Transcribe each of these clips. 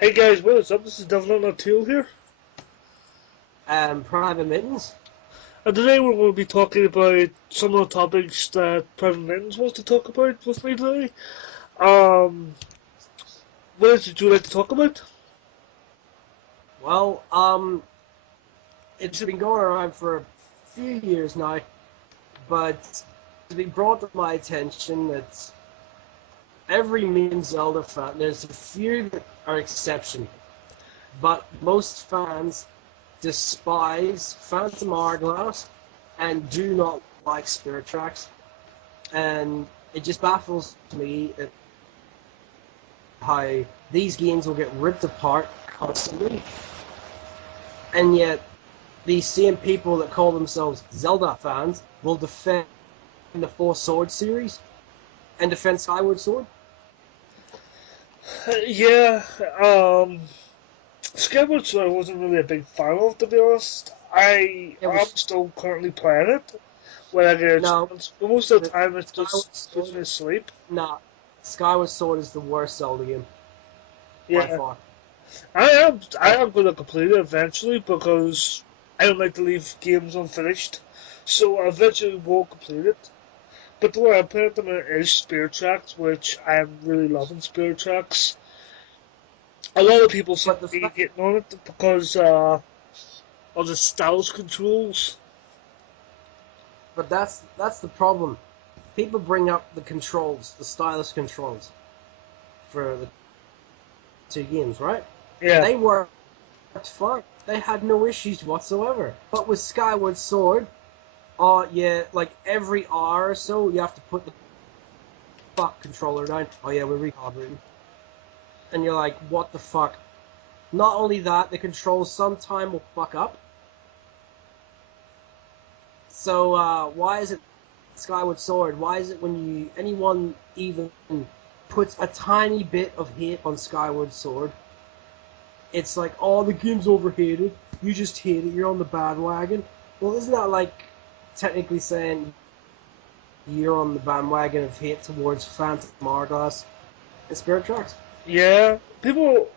Hey guys, what is up? This is Devil on a Tool here. Private Mittens. And today we're going to be talking about some of the topics that Private Mittens wants to talk about with me today. Um, what else would you like to talk about? Well, it's been going around for a few years now, but to be brought to my attention that every main Zelda fan, there's a few that are exception, but most fans despise Phantom Hourglass and do not like Spirit Tracks, and it just baffles me how these games will get ripped apart constantly, and yet these same people that call themselves Zelda fans will defend the Four Sword series and defend Skyward Sword. Yeah, um, skyward Sword I wasn't really a big fan of, to be honest. I'm still currently playing it when I get a No, chance, but most of the time it's Skyward just Sword, putting me to sleep. nah, Skyward Sword is the worst Zelda game by Yeah, far. I am going to complete it eventually because I don't like to leave games unfinished. So I eventually will complete it. But the way I put it at the minute is Spirit Tracks, which I am really loving Spirit Tracks. A lot of people seem But to the be fact, getting on it because of the stylus controls. but that's the problem. People bring up the controls, the stylus controls for the two games, right? Yeah, They worked fine. They had no issues whatsoever. But with Skyward Sword, yeah, like every hour or so, you have to put the fuck controller down. Oh yeah, we're recalibrating. And you're like, what the fuck? Not only that, the controls sometime will fuck up. So why is it Skyward Sword? Why is it when anyone even puts a tiny bit of hate on Skyward Sword, it's like, oh, the game's overhated. You just hate it. You're on the bandwagon. Well, isn't that like technically saying you're on the bandwagon of hate towards Phantom Hourglass and Spirit Tracks? yeah. People,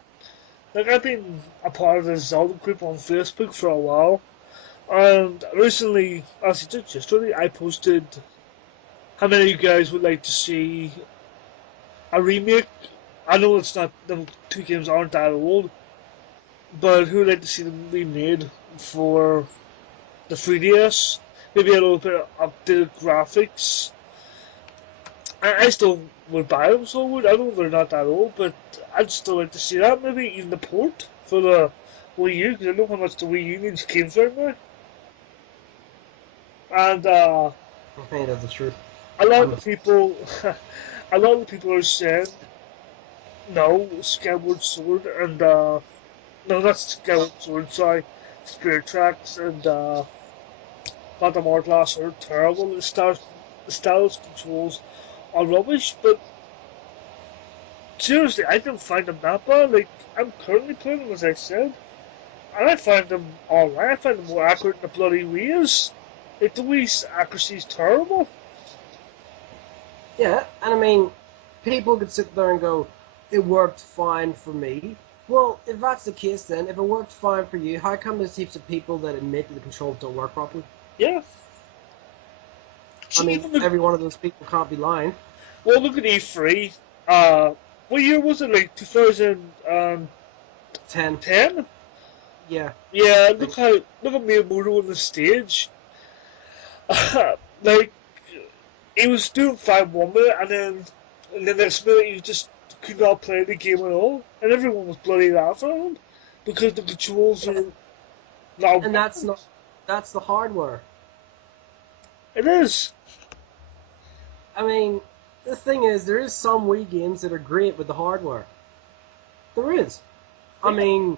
like, I've been a part of this Zelda group on Facebook for a while. And recently, actually just yesterday, I posted how many of you guys would like to see a remake. I know it's not, the two games aren't that old, but who would like to see them remade for the 3DS? Maybe a little bit of updated graphics. I still would buy them, so I would. I know they're not that old, but I'd still like to see that. Maybe even the port for the Wii U, because I know how much the Wii U needs games right now. And I think that's the truth. a lot of I'm the people, a lot of the people are saying no, Skyward Sword and no, that's Skyward Sword. Sorry, Spirit Tracks and Phantom Hourglass are terrible. The stylus controls are rubbish, but seriously, I don't find them that bad. Like, I'm currently playing them, as I said, and I find them alright. I find them more accurate than the bloody Wii is. Like, the Wii's accuracy is terrible. Yeah, and I mean, people could sit there and go, it worked fine for me. Well, if that's the case, then if it worked fine for you, how come there's heaps of people that admit that the controls don't work properly? Yeah. I See, mean, even the, every one of those people can't be lying. well, look at E3. What year was it? Like 2010? 10. Yeah. Yeah, Like, look at Miyamoto on the stage. Like, he was doing fine 1 minute, and the next minute he just could not play the game at all, and everyone was bloody laughing at him because the controls are not and working. that's the hardware. It is. I mean, the thing is, there is some Wii games that are great with the hardware. There is. I Yeah. mean,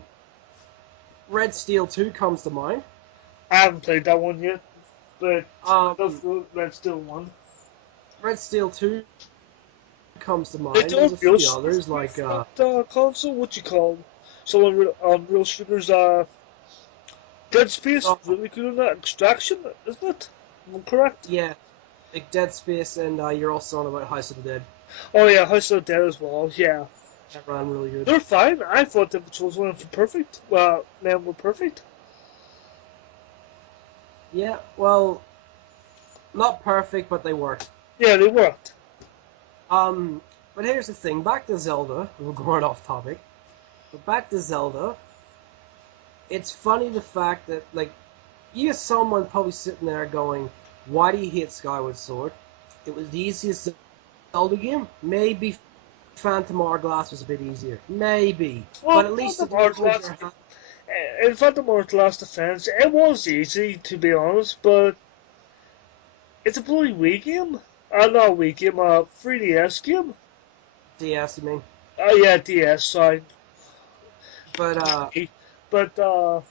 Red Steel 2 comes to mind. I haven't played that one yet, but Um, that's still one. Red Steel 2 comes to They mind. do There's a have real few shooters others, like, for that console. What you call so on real shooters? Dead Space oh, really good on that. Extraction, isn't it? Am I correct? yeah, like Dead Space, and you're also on about House of the Dead. Oh yeah, House of the Dead as well. Yeah. That ran really good. They're fine. I thought the controls weren't perfect. Well, men were perfect. Yeah, well, not perfect, but they worked. Yeah, they worked. But here's the thing. Back to Zelda. We're going off topic. But back to Zelda. It's funny the fact that, like, you get someone probably sitting there going, why do you hate Skyward Sword? It was the easiest Zelda game. Maybe Phantom Hourglass was a bit easier. Maybe. Well, But at least Phantom Hourglass, in Phantom Hourglass defense, it was easy, to be honest, but it's a bloody Wii game. Not a Wii game, a 3DS game. DS, you mean? Oh, yeah, DS, sorry. But, But, well,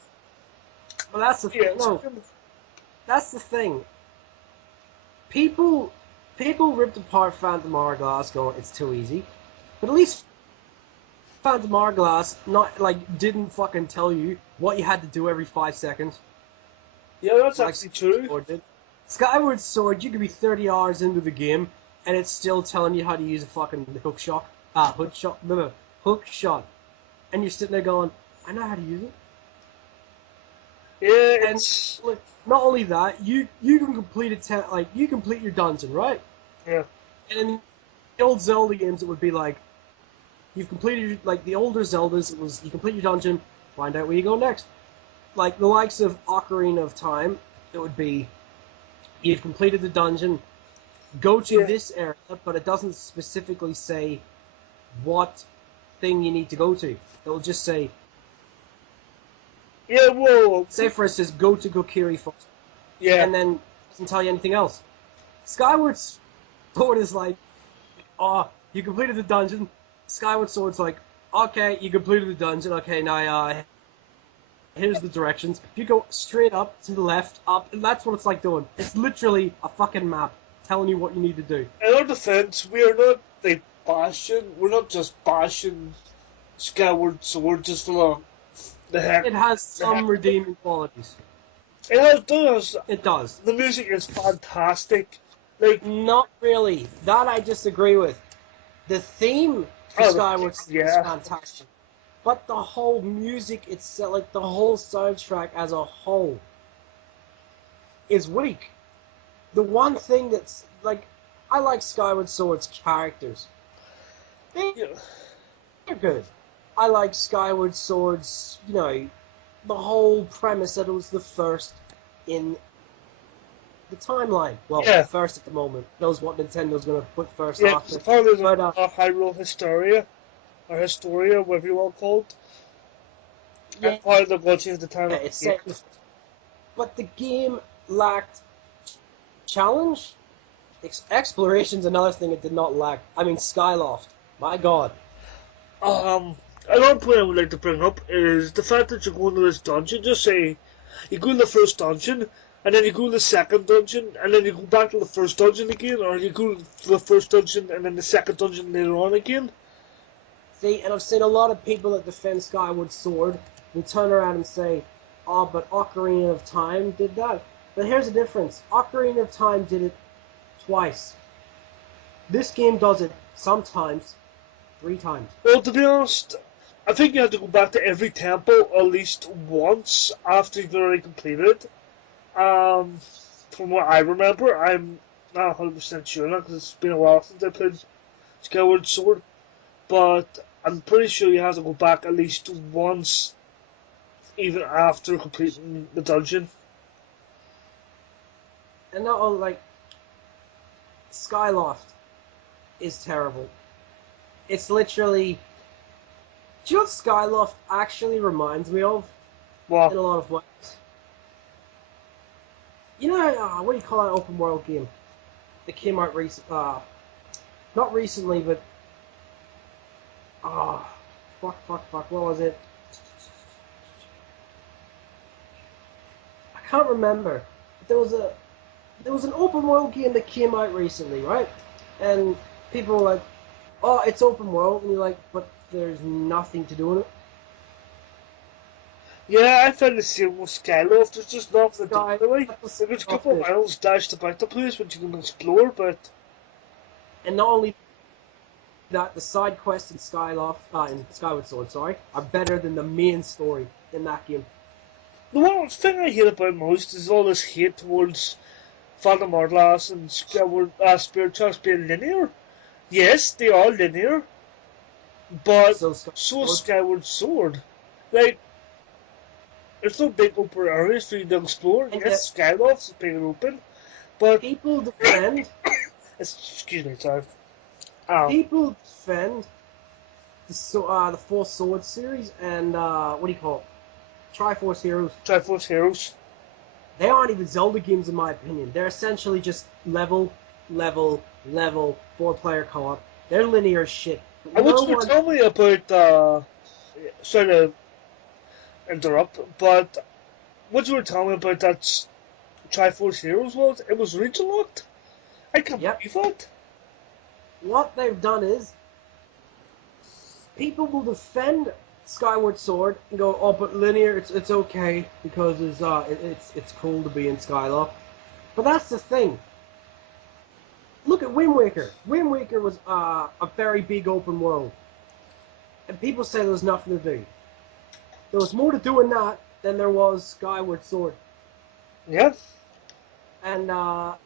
that's the thing. yeah, No, that's the thing. People ripped apart Phantom Hourglass going, it's too easy. But at least Phantom Hourglass didn't fucking tell you what you had to do every 5 seconds. yeah, that's Like actually true. Sword did. Skyward Sword, you could be 30 hours into the game and it's still telling you how to use a fucking hook shot. Hook shot. And you're sitting there going, I know how to use it. Yeah, And it's... not only that, you can complete you complete your dungeon, right? Yeah. And in the old Zelda games, it would be like, you've completed, like the older Zeldas, it was you complete your dungeon, find out where you go next. Like the likes of Ocarina of Time, it would be, you've completed the dungeon, go to this area, but it doesn't specifically say what thing you need to go to. It'll just say, Yeah, well... say for instance, go to Kokiri first. Yeah. And then doesn't tell you anything else. Skyward Sword is like, oh, you completed the dungeon. Skyward Sword's like, okay, you completed the dungeon. Okay, now here's the directions. You go straight up to the left, up, and that's what it's like doing. It's literally a fucking map telling you what you need to do. In our defense, we are not like bashing. We're not just bashing Skyward Sword just for the heck. It has some redeeming qualities. It does. It does. The music is fantastic. Like, Not really. That I disagree with. The theme for Skyward Sword is fantastic. But the whole music itself, like the whole soundtrack as a whole, is weak. The one thing that's, like, I like Skyward Sword's characters. They're good. I like Skyward Sword's, the whole premise that it was the first in the timeline. Well, first at the moment. Knows what Nintendo's going to put first after. It's part of the Hyrule Historia, or Historia, whatever you want to call it. Yeah, part of the watching of the time. Yeah, it's set, but the game lacked challenge. Exploration's another thing it did not lack. I mean, Skyloft. My God. Another point I would like to bring up is the fact that you go into this dungeon. Just say you go in the first dungeon, and then you go in the second dungeon, and then you go back to the first dungeon again, or you go to the first dungeon and then the second dungeon later on again. See, and I've seen a lot of people that defend Skyward Sword will turn around and say, oh, but Ocarina of Time did that. But here's the difference. Ocarina of Time did it twice. This game does it sometimes 3 times. Well, to be honest, I think you have to go back to every temple at least once after you've already completed it. From what I remember, I'm not 100% sure now because it's been a while since I played Skyward Sword. But I'm pretty sure you have to go back at least once, even after completing the dungeon. And not all, like, Skyloft is terrible. It's literally... Do you know what Skyloft actually reminds me of? What? In a lot of ways. You know, what do you call that open world game? That came out not recently, but... fuck, what was it? I can't remember. There was an open world game that came out recently, right? And people were like, oh, it's open world, and you're like, but there's nothing to do in it. Yeah, I found the same with Skyloft. There's just nothing to do, really. There's a couple of islands dashed about the place which you can explore, but... And not only that the side quests in in Skyward Sword, are better than the main story in that game. The one thing I hate about most is all this hate towards Phantom Hourglass and Spirit Tracks being linear. Yes, they are linear, but So so is Skyward, Skyward Sword. Like, there's no big open areas for you to explore. and yet Yes, Skylofts is big and open, but people defend excuse me, sorry. Um, people defend the Four Swords series and what do you call it? Triforce Heroes. Triforce Heroes. They aren't even Zelda games in my opinion. They're essentially just level, 4-player co-op. They're linear as shit. I want you to tell me about, sorry to interrupt, but what you were telling me about that Triforce Heroes was, it was region locked? I can't believe that. What they've done is, people will defend Skyward Sword and go, oh, but linear, it's okay because it's cool to be in Skyloft. But that's the thing. Look at Wind Waker. Wind Waker was a very big open world, and people say there was nothing to do. There was more to do in that than there was Skyward Sword. Yeah. And the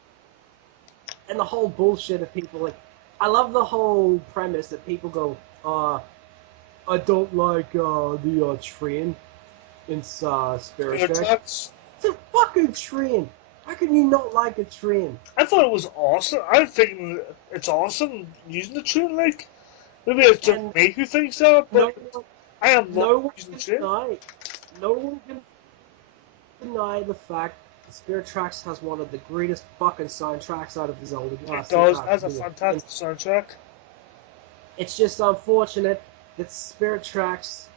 whole bullshit of people, like, I love the whole premise that people go, I don't like the train in Spirit Tracks. It's a fucking train. How can you not like a train? I thought it was awesome. I think it's awesome using the train. Like, maybe it's just make you think so, but I am not using the train. No one can deny the fact that Spirit Tracks has one of the greatest fucking soundtracks out of the Zelda games. It does. It has a fantastic soundtrack. It's just unfortunate that Spirit Tracks...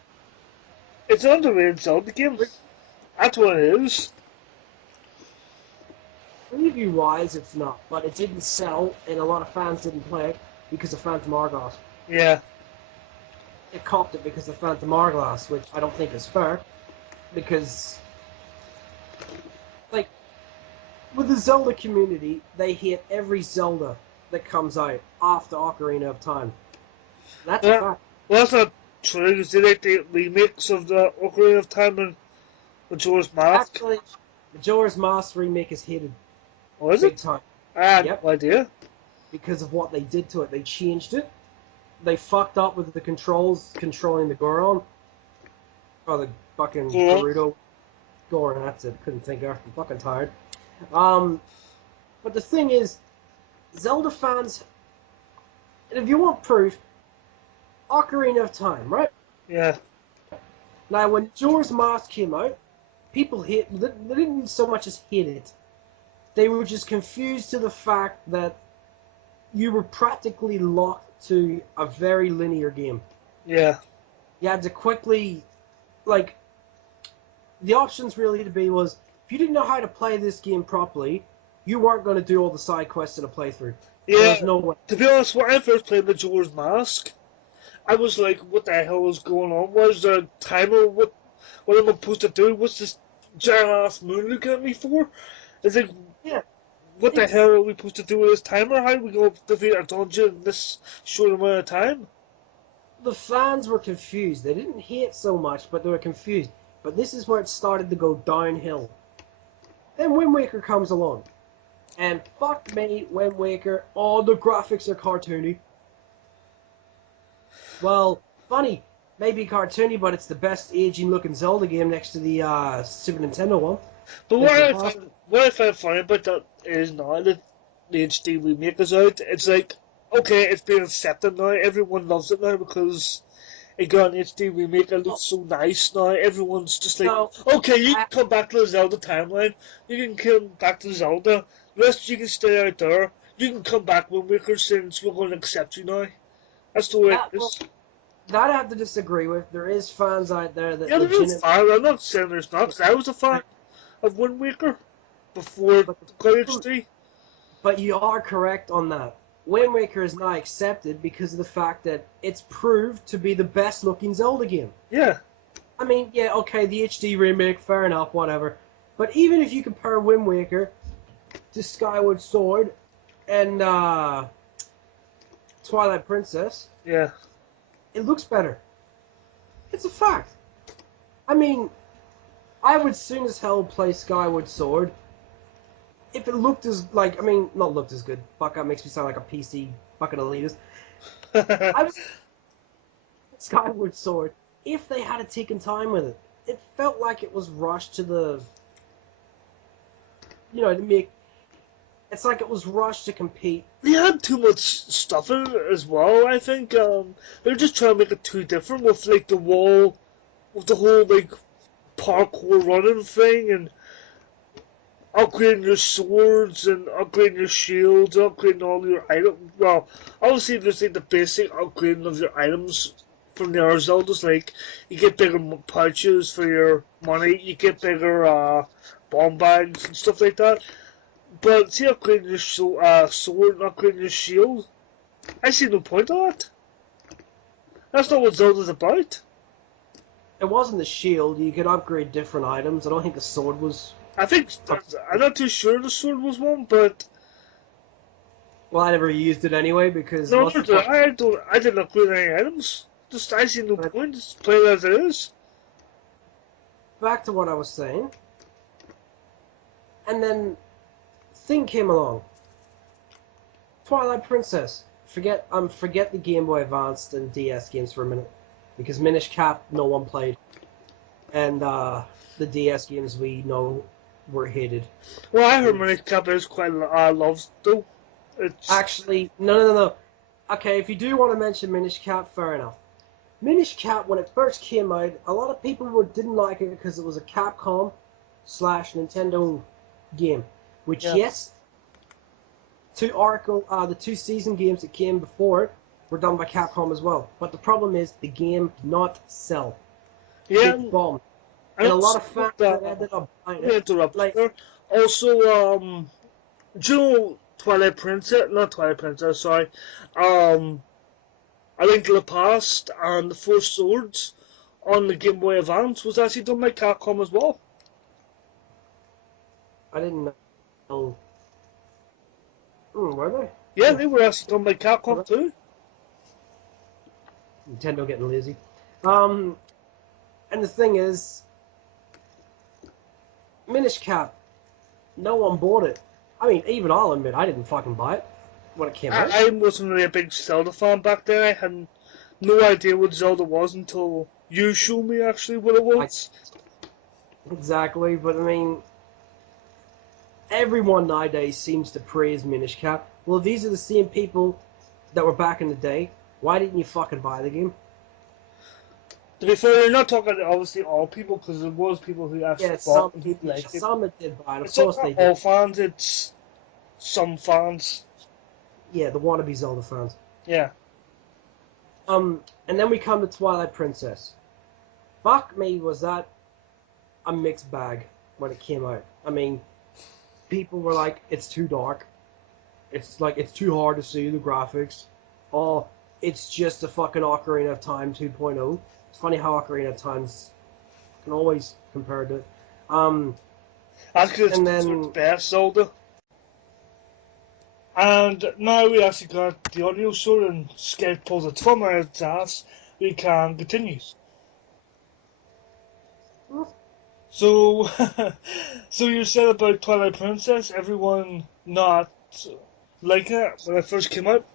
It's an underrated Zelda game. That's what it is. Preview-wise, it's not, but it didn't sell, and a lot of fans didn't play it because of Phantom Hourglass. Yeah. It copped it because of Phantom Hourglass, which I don't think is fair, because, like, with the Zelda community, they hate every Zelda that comes out after Ocarina of Time. That's a fact. Well, that's not true, because they like the remakes of the Ocarina of Time and Majora's Mask. Actually, Majora's Mask remake is hated. Oh, is big it? time. I had no idea. Because of what they did to it. They changed it. They fucked up with the controls controlling the Goron. Or the fucking Gerudo. Goron, that's it. Couldn't think of it. I'm fucking tired. But the thing is, Zelda fans, and if you want proof, Ocarina of Time, right? Yeah. Now, when Majora's Mask came out, people they didn't so much as hate it. They were just confused to the fact that you were practically locked to a very linear game. Yeah. You had to quickly, like, the options really to be was, if you didn't know how to play this game properly, you weren't going to do all the side quests in a playthrough. Yeah. There's no way. To be honest, when I first played Majora's Mask, I was like, what the hell is going on? What is the timer? What am I supposed to do? What's this giant ass moon looking at me for? It's like, Yeah. what the hell are we supposed to do with this timer? How do we go defeat a dungeon in this short amount of time? The fans were confused. They didn't hate so much, but they were confused. But this is where it started to go downhill. Then Wind Waker comes along. And fuck me, Wind Waker, all the graphics are cartoony. Well, funny, maybe cartoony, but it's the best aging looking Zelda game next to the Super Nintendo one. But what I find funny about that is now that the HD remake is out, it's like, okay, it's been accepted now, everyone loves it now because it got an HD remake, it looks so nice now, everyone's just like, okay, you can come back to the Zelda timeline, you can come back to Zelda, the rest you can stay out there, you can come back Wind Waker since we're going to accept you now. That's the way it is. That I have to disagree with. There is fans out there that I'm not saying there's not, because I was a fan of Wind Waker before the HD. But you are correct on that. Wind Waker is now accepted because of the fact that it's proved to be the best looking Zelda game. Yeah. I mean, yeah, okay, the HD remake, fair enough, whatever. But even if you compare Wind Waker to Skyward Sword and Twilight Princess, Yeah. it looks better. It's a fact. I mean, I would soon as hell play Skyward Sword if it looked as, like, I mean, not looked as good. Fuck, that makes me sound like a PC fucking elitist. I was Skyward Sword if they had taken time with it. It felt like it was rushed to the, to make. It's like it was rushed to compete. They had too much stuff in it as well, I think. They're just trying to make it too different with, like, the wall, with the whole, like, parkour running thing, and upgrading your swords, and upgrading your shields, upgrading all your items. Well, obviously there's, like, the basic upgrading of your items from the other Zeldas, like, you get bigger pouches for your money, you get bigger, bomb bags and stuff like that. But see, upgrading your sword and upgrading your shield, I see no point of that. That's not what Zelda's about. It wasn't the shield. You could upgrade different items. I don't think the sword was. I think I'm not too sure the sword was one, but Well, I never used it anyway because. no, I didn't upgrade any items. Just I see no point. Just play it as it is. Back to what I was saying, and then thing came along. Twilight Princess. Forget the Game Boy Advance and DS games for a minute, because Minish Cap no one played, and the DS games we know were hated. Well, I heard Minish Cap is quite loved though. It's Actually, no. Okay, if you do want to mention Minish Cap, fair enough. Minish Cap, when it first came out, a lot of people didn't like it because it was a Capcom/Nintendo game. Which, yes, the two season games that came before it were done by Capcom as well. But the problem is the game not sell. yeah. It bombed. And a lot of fans that ended up buying it. Like, also, do you know Twilight Princess? Not Twilight Princess, sorry. A Link to the Past and the Four Swords on the Game Boy Advance was actually done by Capcom as well. I didn't know. Were they? Yeah, they were actually done by Capcom too. Nintendo getting lazy. And the thing is, Minish Cap, no one bought it. I mean, even I'll admit, I didn't fucking buy it when it came out. I wasn't really a big Zelda fan back then. I had no idea what Zelda was until you showed me actually what it was. Exactly, but I mean, everyone nowadays seems to praise Minish Cap. Well, these are the same people that were back in the day. Why didn't you fucking buy the game? To be fair, you're not talking obviously all people, because there was people who actually bought it. Some that did buy it, of it's course not they all did. fans, it's some fans. Yeah, the wannabe Zelda fans. Yeah. And then we come to Twilight Princess. Fuck me, was that a mixed bag when it came out. I mean, people were like, it's too dark. It's too hard to see the graphics. Oh, it's just a fucking Ocarina of Time 2.0. It's funny how Ocarina of Time's can always compare to it. That's because it's the best Zelda. And now we actually got the audio sorted and Skype pulls its thumb out of its ass, we can continue. So, so you said about Twilight Princess, everyone not liking it when it first came out?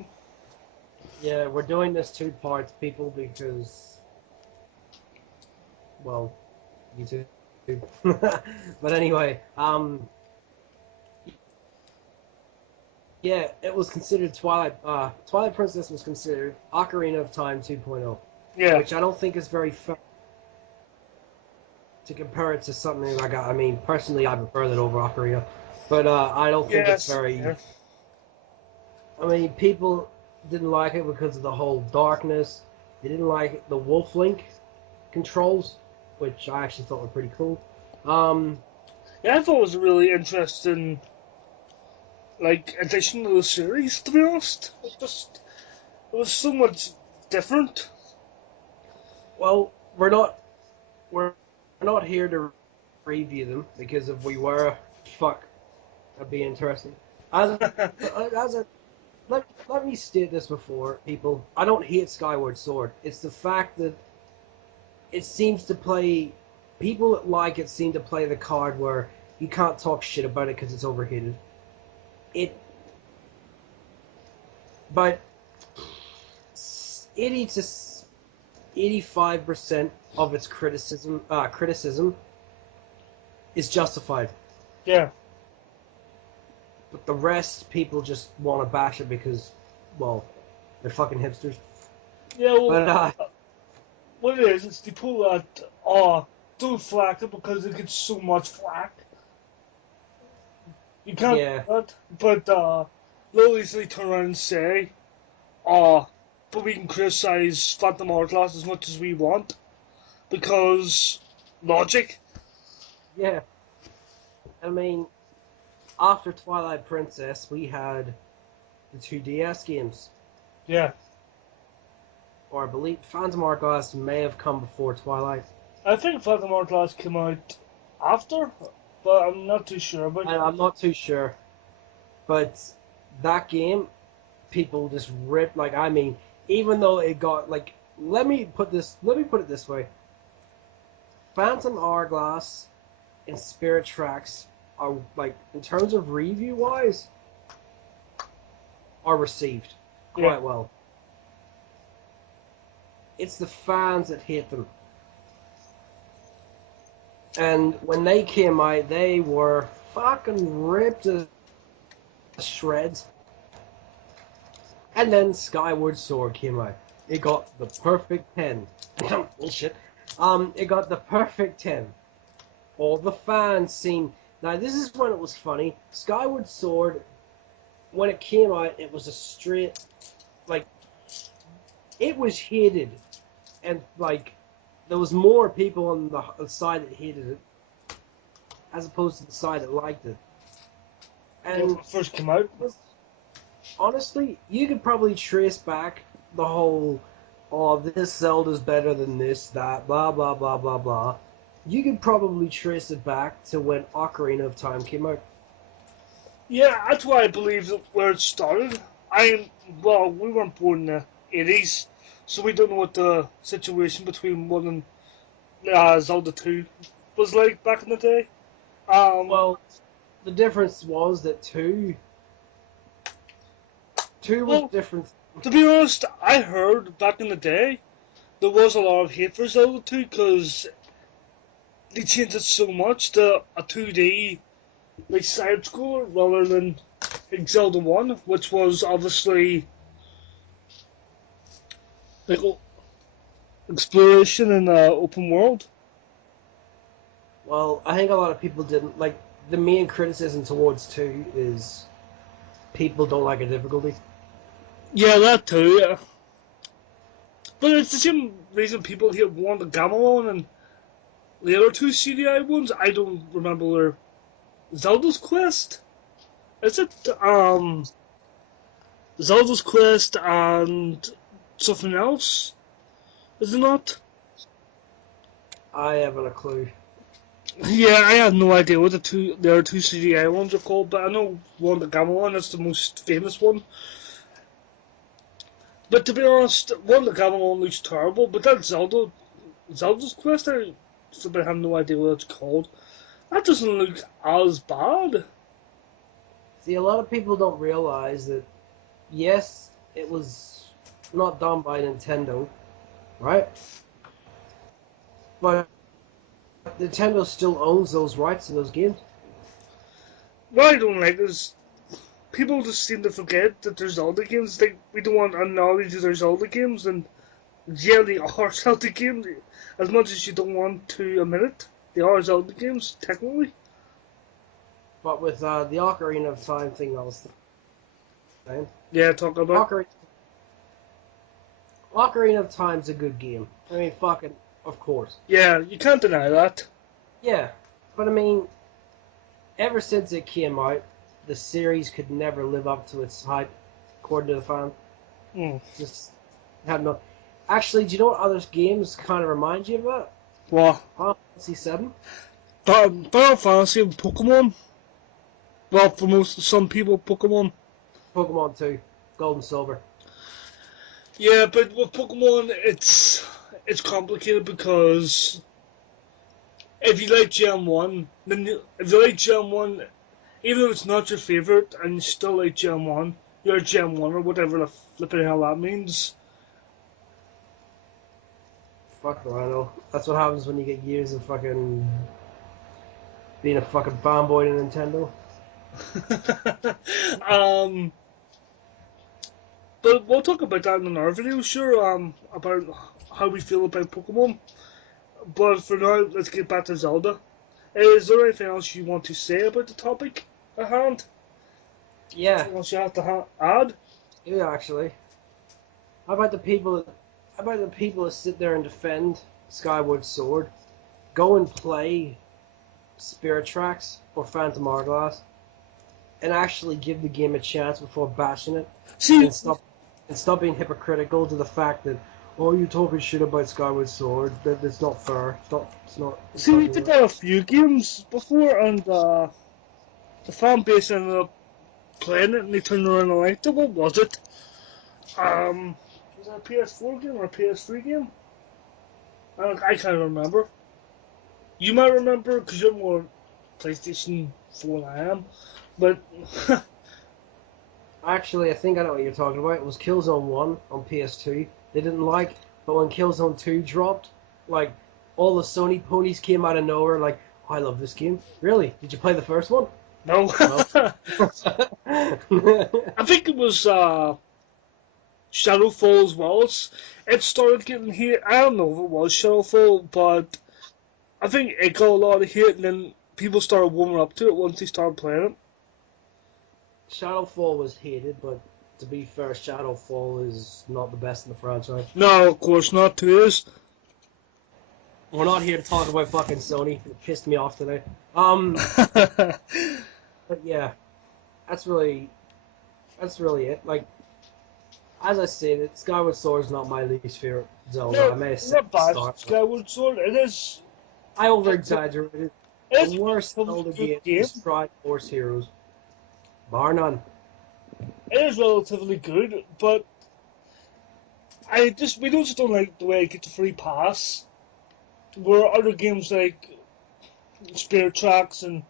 Yeah, we're doing this two parts, people, because, well, YouTube. But anyway, yeah, it was considered Twilight Princess was considered Ocarina of Time 2.0. Yeah. Which I don't think is very fair to compare it to something like, I mean, personally I prefer that over Ocarina. But I don't think it's very... Yeah. I mean, people didn't like it because of the whole darkness. They didn't like the Wolf Link controls, which I actually thought were pretty cool. Yeah, I thought it was a really interesting, like, addition to the series, to be honest. It was so much different. Well, we're not here to review them, because if we were, fuck, that'd be interesting. As let me state this before people. I don't hate Skyward Sword. It's the fact that it seems to play. People that like it seem to play the card where you can't talk shit about it because it's overheated. But 80 to 85% of its criticism is justified. Yeah. But the rest, people just want to bash it because, well, they're fucking hipsters. Yeah, well, But what it is the people that do flack it because it gets so much flack. You can't Yeah. do that, but they'll easily turn around and say, but we can criticize Phantom Hourglass as much as we want because logic. yeah, I mean, after Twilight Princess, we had the 2DS games. Yeah. Or I believe Phantom Hourglass may have come before Twilight. I think Phantom Hourglass came out after, but I'm not too sure about it. I'm not too sure. But that game, people just ripped, like, I mean, even though it got, like, let me put it this way. Phantom Hourglass and Spirit Tracks are, like, in terms of review-wise, are received quite well. It's the fans that hate them. And when they came out, they were fucking ripped to shreds. And then Skyward Sword came out. It got the perfect 10. Bullshit. It got the perfect 10. All the fans seemed... Now, this is when it was funny. Skyward Sword, when it came out, it was a straight... Like, it was hated. And, like, there was more people on the side that hated it as opposed to the side that liked it. And when it first came out. Honestly, you could probably trace back the whole, oh, this Zelda's better than this, that, blah, blah, blah, blah, blah. You could probably trace it back to when Ocarina of Time came out. Yeah, that's why I believe where it started. We weren't born in the 80s, so we don't know what the situation between 1 and Zelda 2 was like back in the day. Well, the difference was that 2 was different. To be honest, I heard back in the day there was a lot of hate for Zelda 2 because they changed it so much to a 2D like side scroller rather than like Zelda 1, which was obviously like exploration in open world. Well, I think a lot of people didn't like. The main criticism towards 2 is people don't like a difficulty. Yeah, that too, yeah. But it's the same reason people hate 1 the Gamelon and the other 2 CDI ones. I don't remember their Zelda's Quest? Is it, Zelda's Quest and something else? Is it not? I haven't a clue. Yeah, I have no idea what the other 2 CDI ones are called, but I know 1 the Gamelon is the most famous one. But to be honest, 1 the Gamelon looks terrible, but that Zelda's Quest, I have no idea what it's called. That doesn't look as bad. See, a lot of people don't realize that, yes, it was not done by Nintendo, right? But Nintendo still owns those rights to those games. What I don't like is people just seem to forget that there's Zelda games. We don't want to acknowledge that there's Zelda games, and yeah, they are Zelda games. As much as you don't want to admit it, they are Zelda games, technically. But with the Ocarina of Time thing I was saying. Yeah, talk about Ocarina of Time's a good game. I mean, fucking, of course. Yeah, you can't deny that. Yeah, but I mean, ever since it came out, the series could never live up to its hype, according to the fan. Just had no. Actually, do you know what other games kind of remind you of that? What? Final Fantasy 7. Final Fantasy and Pokemon. Well, for some people, Pokemon. Pokemon 2. Gold and Silver. Yeah, but with Pokemon, it's complicated because if you like Gen 1, if you like Gen 1, even if it's not your favourite and you still like Gen 1, you're Gen 1 or whatever the flipping hell that means. Fuck Rhino. That's what happens when you get years of fucking being a fucking fanboy to Nintendo. But we'll talk about that in another video, sure, about how we feel about Pokemon. But for now, let's get back to Zelda. Is there anything else you want to say about the topic at hand? Yeah. Anything else you have to add? Yeah, actually. How about the people that sit there and defend Skyward Sword? Go and play Spirit Tracks or Phantom Hourglass and actually give the game a chance before bashing it. See, and stop being hypocritical to the fact that, oh, you're talking shit about Skyward Sword. That's not fair. It's not. see, we did that a few games before, and the fan base ended up playing it, and they turned around and liked it. What was it? Was that a PS4 game or a PS3 game? I can't remember. You might remember because you're more PlayStation 4 than I am, but Actually, I think I know what you're talking about. It was Killzone 1 on PS2. They didn't like, but when Killzone 2 dropped, like, all the Sony ponies came out of nowhere, like, oh, I love this game. Really? Did you play the first one? no. I think it was Shadowfall as well. It started getting hit. I don't know if it was Shadowfall, but I think it got a lot of hit, and then people started warming up to it once they started playing it. Shadowfall was hated, but to be fair, Shadowfall is not the best in the franchise. No, of course not. To us. We're not here to talk about fucking Sony. It pissed me off today. But yeah, that's really it. Like, as I said, Skyward Sword is not my least favorite Zelda. No, I may have it's said not bad. start. Skyward Sword. It is. I over-exaggerated. It's The worst Zelda game is Tried Force Heroes. Bar none. It is relatively good, but we just don't like the way it gets a free pass. Where other games like Spirit Tracks and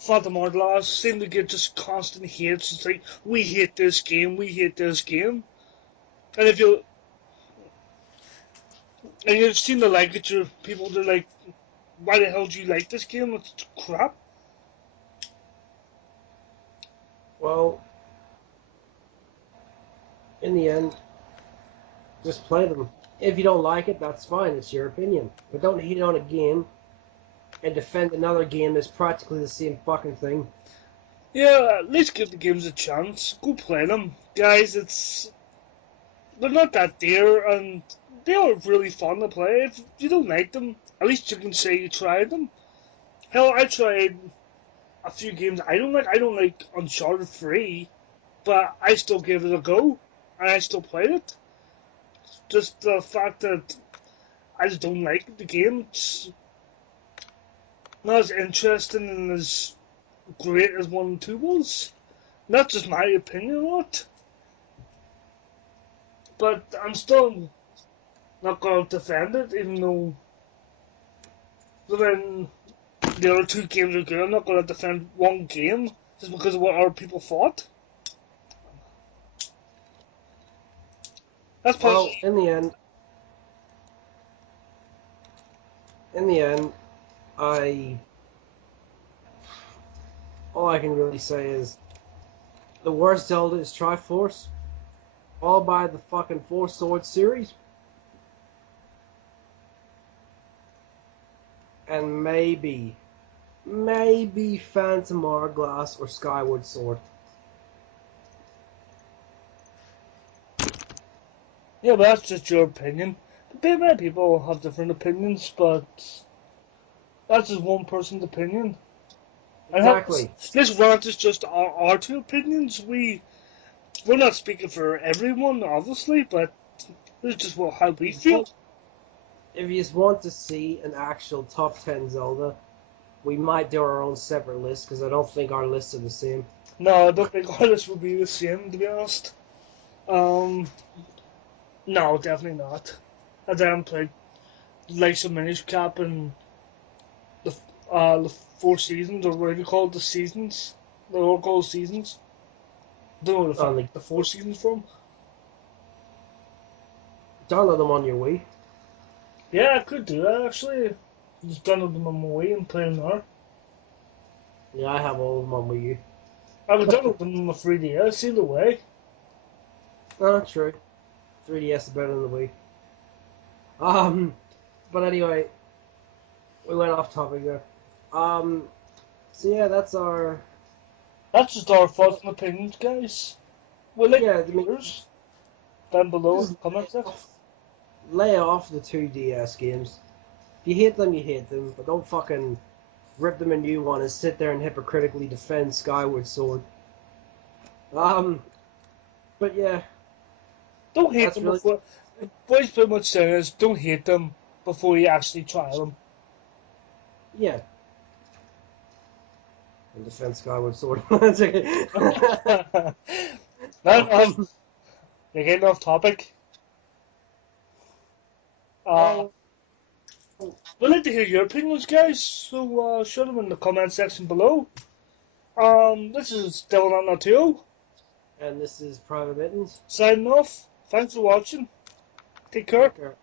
Phantom Hourglass seem to get just constant hits. It's like, we hate this game, we hate this game. And you've seen the ligature people, they're like, why the hell do you like this game? It's crap. Well, in the end, just play them. If you don't like it, that's fine. It's your opinion. But don't hate on a game and defend another game that's practically the same fucking thing. Yeah, at least give the games a chance. Go play them. Guys, they're not that dear, and they are really fun to play. If you don't like them, at least you can say you tried them. Hell, I tried a few games I don't like. I don't like Uncharted 3, but I still gave it a go, and I still played it. Just the fact that I just don't like the game. It's not as interesting and as great as 1 and 2 was. That's just my opinion on it. But I'm still not going to defend it, even though when the other 2 games are good. I'm not going to defend one game just because of what other people thought. That's Well, in the end, all I can really say is the worst Zelda is Triforce, all by the fucking Four Swords series, and maybe Phantom Hourglass or Skyward Sword. Yeah, but that's just your opinion. Many people have different opinions, but that's just one person's opinion. Exactly. This rant is just our 2 opinions. We're not speaking for everyone, obviously, but this is just how we feel. If you just want to see an actual top 10 Zelda, we might do our own separate list, because I don't think our lists are the same. No, I don't think our list will be the same, to be honest. Um, no, definitely not. I haven't played like some Minish Cap and the four seasons, or what do you call it, the seasons? They're all called seasons. Don't know where the On fuck the the four seasons from. download them on your Wii. Yeah, I could do that actually. Just download them on my Wii and play them there. Yeah, I have all of them on Wii U. I would download them on my 3DS either way. Oh, true. 3DS is better than the Wii. But anyway, we went off topic there. So yeah, that's our That's just our thoughts and opinions, guys. We'll let yeah. yours down below in Just the comment section. lay off the 2DS games. If you hate them, you hate them, but don't fucking rip them a new one and sit there and hypocritically defend Skyward Sword. But yeah, Don't hate that's them really before. What he's pretty much saying is, don't hate them before you actually try them. yeah. And defend Skyward Sword. That's okay. Now, you're getting off topic. Um, We'd like to hear your opinions, guys, so share them in the comment section below. This is Dylan on Natio, and this is Private Mittens. signing off. Thanks for watching. Take care. Take care.